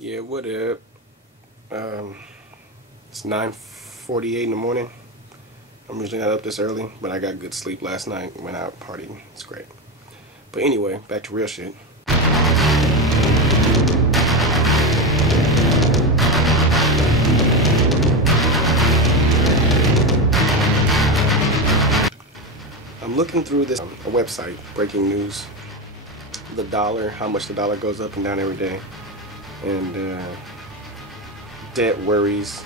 Yeah, what up? It's 9:48 in the morning. I'm usually not up this early, but I got good sleep last night. Went out partying. It's great. But anyway, back to real shit. I'm looking through this a website, breaking news. The dollar, how much the dollar goes up and down every day. And debt worries.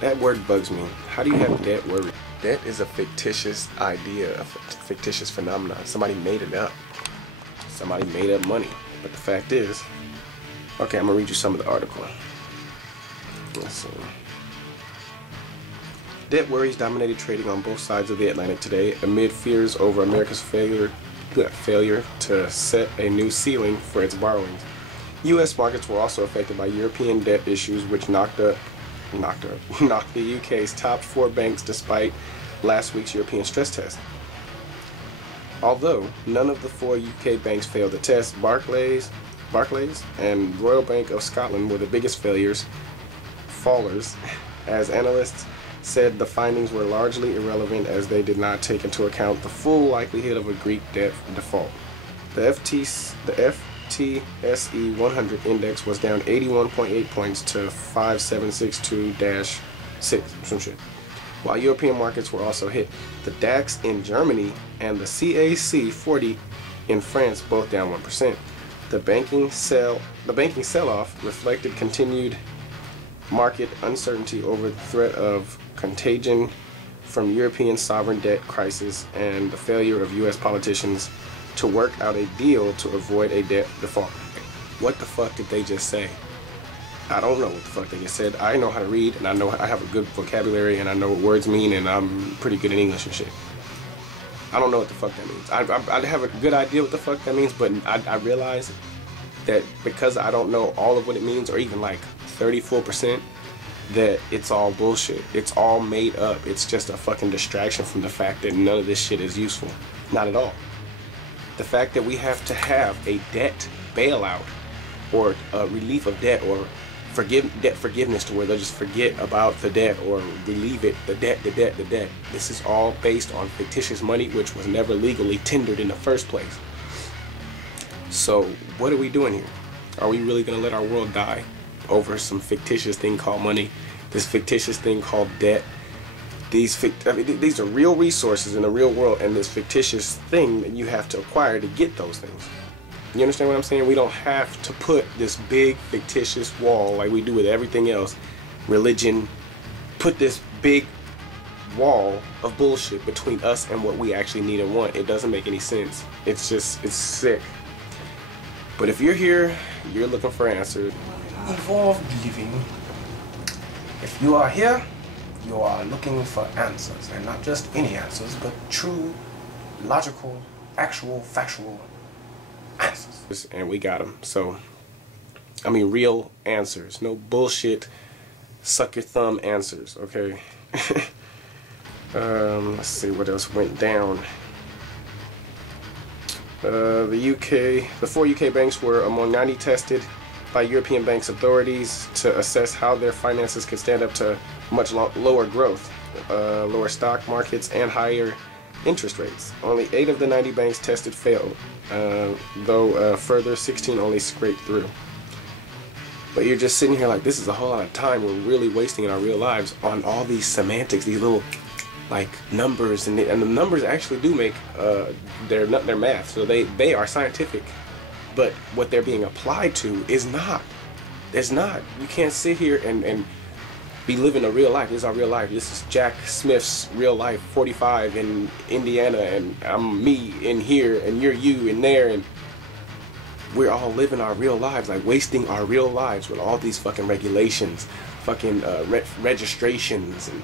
That word bugs me. How do you have debt worry? Debt is a fictitious idea, a fictitious phenomenon. Somebody made it up. Somebody made up money. But the fact is, okay, I'm gonna read you some of the article. Let's see. Debt worries dominated trading on both sides of the Atlantic today amid fears over America's failure to set a new ceiling for its borrowings. U.S. markets were also affected by European debt issues, which knocked the UK's top 4 banks despite last week's European stress test. Although none of the 4 UK banks failed the test, Barclays and Royal Bank of Scotland were the biggest fallers, as analysts said the findings were largely irrelevant as they did not take into account the full likelihood of a Greek debt default. The FTSE 100 index was down 81.8 points to 5762-6, some shit. While European markets were also hit, the DAX in Germany and the CAC 40 in France both down 1%. The banking sell-off reflected continued market uncertainty over the threat of contagion from European sovereign debt crisis and the failure of U.S. politicians to work out a deal to avoid a debt default. What the fuck did they just say? I don't know what the fuck they just said. I know how to read, and I know I have a good vocabulary, and I know what words mean, and I'm pretty good in English and shit. I don't know what the fuck that means. I have a good idea what the fuck that means, but I realize that because I don't know all of what it means, or even like 34%, that it's all bullshit. It's all made up. It's just a fucking distraction from the fact that none of this shit is useful. Not at all. The fact that we have to have a debt bailout or a relief of debt or debt forgiveness to where they'll just forget about the debt or relieve it, the debt. This is all based on fictitious money which was never legally tendered in the first place. So what are we doing here? Are we really going to let our world die over some fictitious thing called money, this fictitious thing called debt? These are real resources in the real world, and this fictitious thing that you have to acquire to get those things. You understand what I'm saying? We don't have to put this big fictitious wall like we do with everything else. Religion, put this big wall of bullshit between us and what we actually need and want. It doesn't make any sense. It's sick. But if you're here, you're looking for answers. Evolved living. If you are here, you are looking for answers, and not just any answers, but true, logical, actual, factual answers. And we got them. So, I mean, real answers. No bullshit, suck your thumb answers, okay? Let's see what else went down. The 4 UK banks were among 90 tested by European banks authorities to assess how their finances could stand up to much lower growth, lower stock markets, and higher interest rates. Only 8 of the 90 banks tested failed, though further 16 only scraped through. But you're just sitting here like, this is a whole lot of time we're really wasting in our real lives on all these semantics, these little like numbers, and the numbers actually do make their math, so they are scientific. But what they're being applied to is not. It's not. You can't sit here and be living a real life. This is our real life. This is Jack Smith's real life, 45 in Indiana, and I'm me in here, and you're you in there, and we're all living our real lives, like wasting our real lives with all these fucking regulations, fucking registrations, and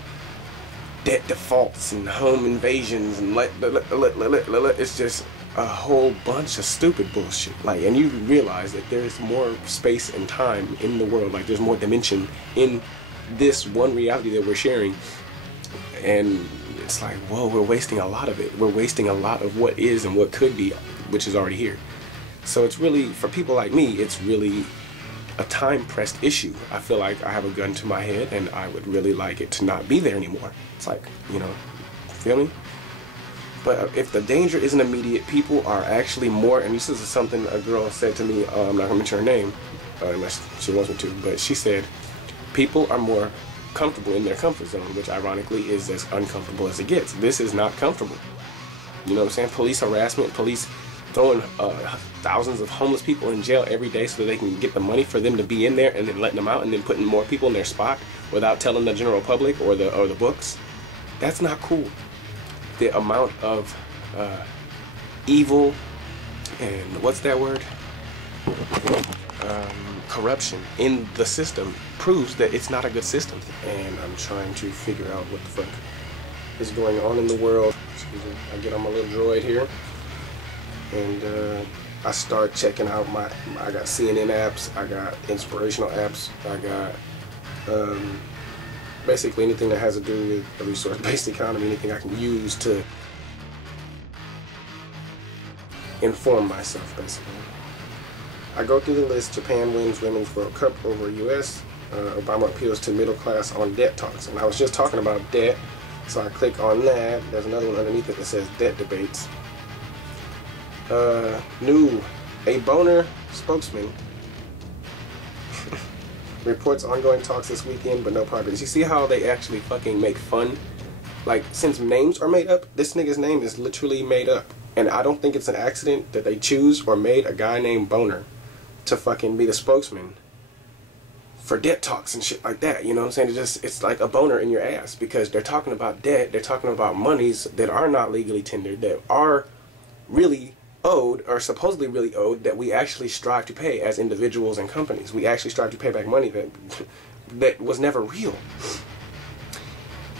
debt defaults, and home invasions, and it's just a whole bunch of stupid bullshit. Like, and you realize that there's more space and time in the world, like there's more dimension in this one reality that we're sharing, and it's like, whoa, we're wasting a lot of it. We're wasting a lot of what is and what could be, which is already here. So it's really, for people like me, it's really a time-pressed issue. I feel like I have a gun to my head and I would really like it to not be there anymore. It's like, you know, feel me? But if the danger isn't immediate, people are actually more, and this is something a girl said to me, I'm not going to mention her name, unless she wants me to, but she said, people are more comfortable in their comfort zone, which ironically is as uncomfortable as it gets. This is not comfortable. You know what I'm saying? Police harassment, police throwing thousands of homeless people in jail every day so that they can get the money for them to be in there and then letting them out and then putting more people in their spot without telling the general public or the books. That's not cool. The amount of evil and what's that word? Corruption in the system proves that it's not a good system. And I'm trying to figure out what the fuck is going on in the world. Excuse me. I get on my little droid here and I start checking out I got CNN apps, I got inspirational apps, I got basically anything that has to do with a resource-based economy, anything I can use to inform myself, basically. I go through the list. Japan wins Women's World Cup over US. Obama appeals to middle class on debt talks. And I was just talking about debt, so I click on that. There's another one underneath it that says debt debates. A boner spokesman reports ongoing talks this weekend, but no progress. You see how they actually fucking make fun? Like, since names are made up, this nigga's name is literally made up. And I don't think it's an accident that they choose or made a guy named Boner to fucking be the spokesman for debt talks and shit like that. You know what I'm saying? It's like a boner in your ass, because they're talking about debt, they're talking about monies that are not legally tendered, that are really owed, or supposedly really owed, that we actually strive to pay as individuals and companies. We actually strive to pay back money that was never real.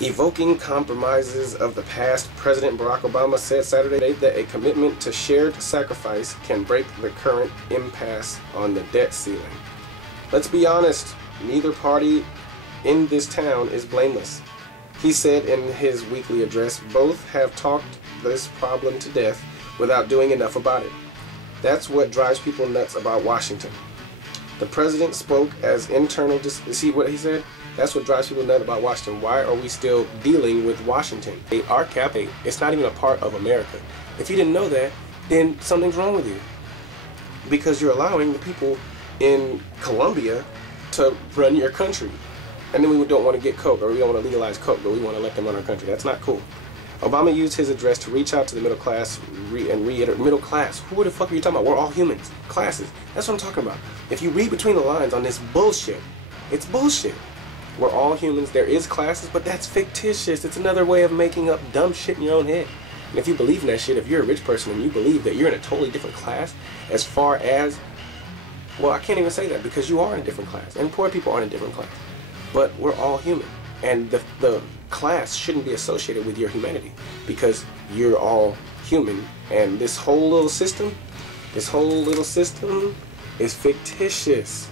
Evoking compromises of the past, President Barack Obama said Saturday that a commitment to shared sacrifice can break the current impasse on the debt ceiling. Let's be honest, neither party in this town is blameless. He said in his weekly address, both have talked this problem to death without doing enough about it. That's what drives people nuts about Washington. The president spoke as internal, see what he said? That's what drives people nuts about Washington. Why are we still dealing with Washington? Our capital, it's not even a part of America. If you didn't know that, then something's wrong with you. Because you're allowing the people in Colombia to run your country. And then we don't want to get coke, or we don't want to legalize coke, but we want to let them run our country. That's not cool. Obama used his address to reach out to the middle class and reiterate, middle class? Who the fuck are you talking about? We're all humans. Classes. That's what I'm talking about. If you read between the lines on this bullshit, it's bullshit. We're all humans. There is classes, but that's fictitious. It's another way of making up dumb shit in your own head. And if you believe in that shit, if you're a rich person and you believe that you're in a totally different class, as far as, well, I can't even say that, because you are in a different class, and poor people are in a different class. But we're all human, and the class shouldn't be associated with your humanity, because you're all human, and this whole little system is fictitious.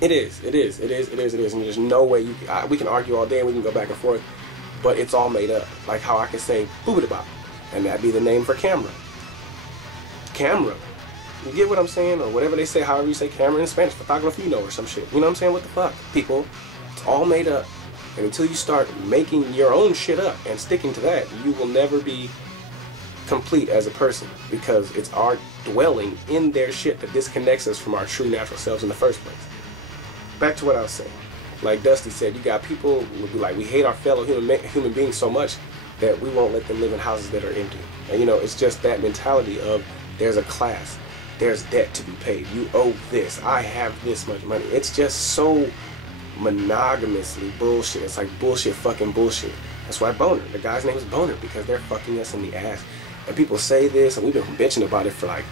It is, and there's no way we can argue all day and we can go back and forth, but it's all made up. Like how I can say boobadabop, and that'd be the name for camera. Camera. You get what I'm saying? Or whatever they say, however you say camera in Spanish, photografino or some shit. You know what I'm saying? What the fuck, people? It's all made up. And until you start making your own shit up and sticking to that, you will never be complete as a person, because it's our dwelling in their shit that disconnects us from our true natural selves in the first place. Back to what I was saying. Like Dusty said, you got people who would be like, we hate our fellow human beings so much that we won't let them live in houses that are empty. And you know, it's just that mentality of there's a class, there's debt to be paid, you owe this, I have this much money. It's just so monogamously bullshit. It's like bullshit fucking bullshit. That's why Boner, the guy's name is Boner, because they're fucking us in the ass. And people say this, and we've been bitching about it for like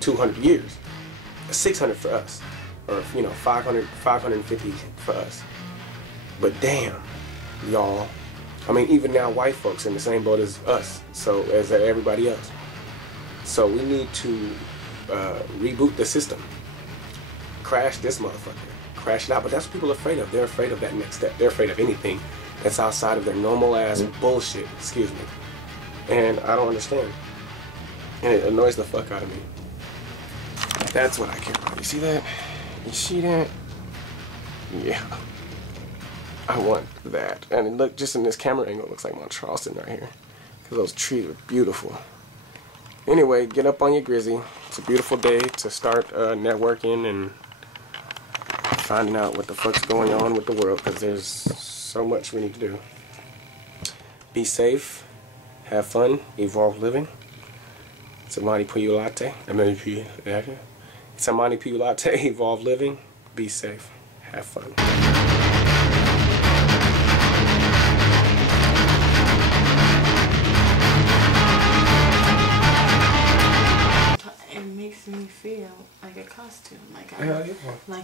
200 years. 600 for us. Or, you know, 500, 550 for us. But damn, y'all. I mean, even now white folks in the same boat as us, so as everybody else. So we need to reboot the system. Crash this motherfucker. Crash it out. But that's what people are afraid of. They're afraid of that next step. They're afraid of anything that's outside of their normal ass bullshit. Excuse me. And I don't understand. And it annoys the fuck out of me. That's what I care about. You see that? You see that? Yeah. I want that. And it look, just in this camera angle, it looks like Mount Charleston right here. Because those trees are beautiful. Anyway, get up on your Grizzy. It's a beautiful day to start networking and finding out what the fuck's going on with the world, because there's so much we need to do. Be safe. Have fun. Evolve living. It's a Monty Puyo latte. It's a Monty Puyo latte. Evolve living. Be safe. Have fun. It makes me feel like a costume, like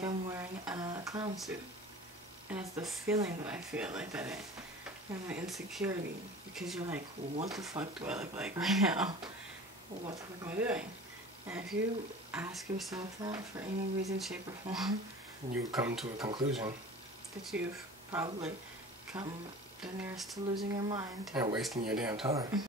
I'm wearing a clown suit, and it's the feeling that I feel like that and the insecurity, because you're like, well, what the fuck do I look like right now? Well, what the fuck am I doing? And if you ask yourself that for any reason, shape, or form, you come to a conclusion that you've probably come the nearest to losing your mind and wasting your damn time.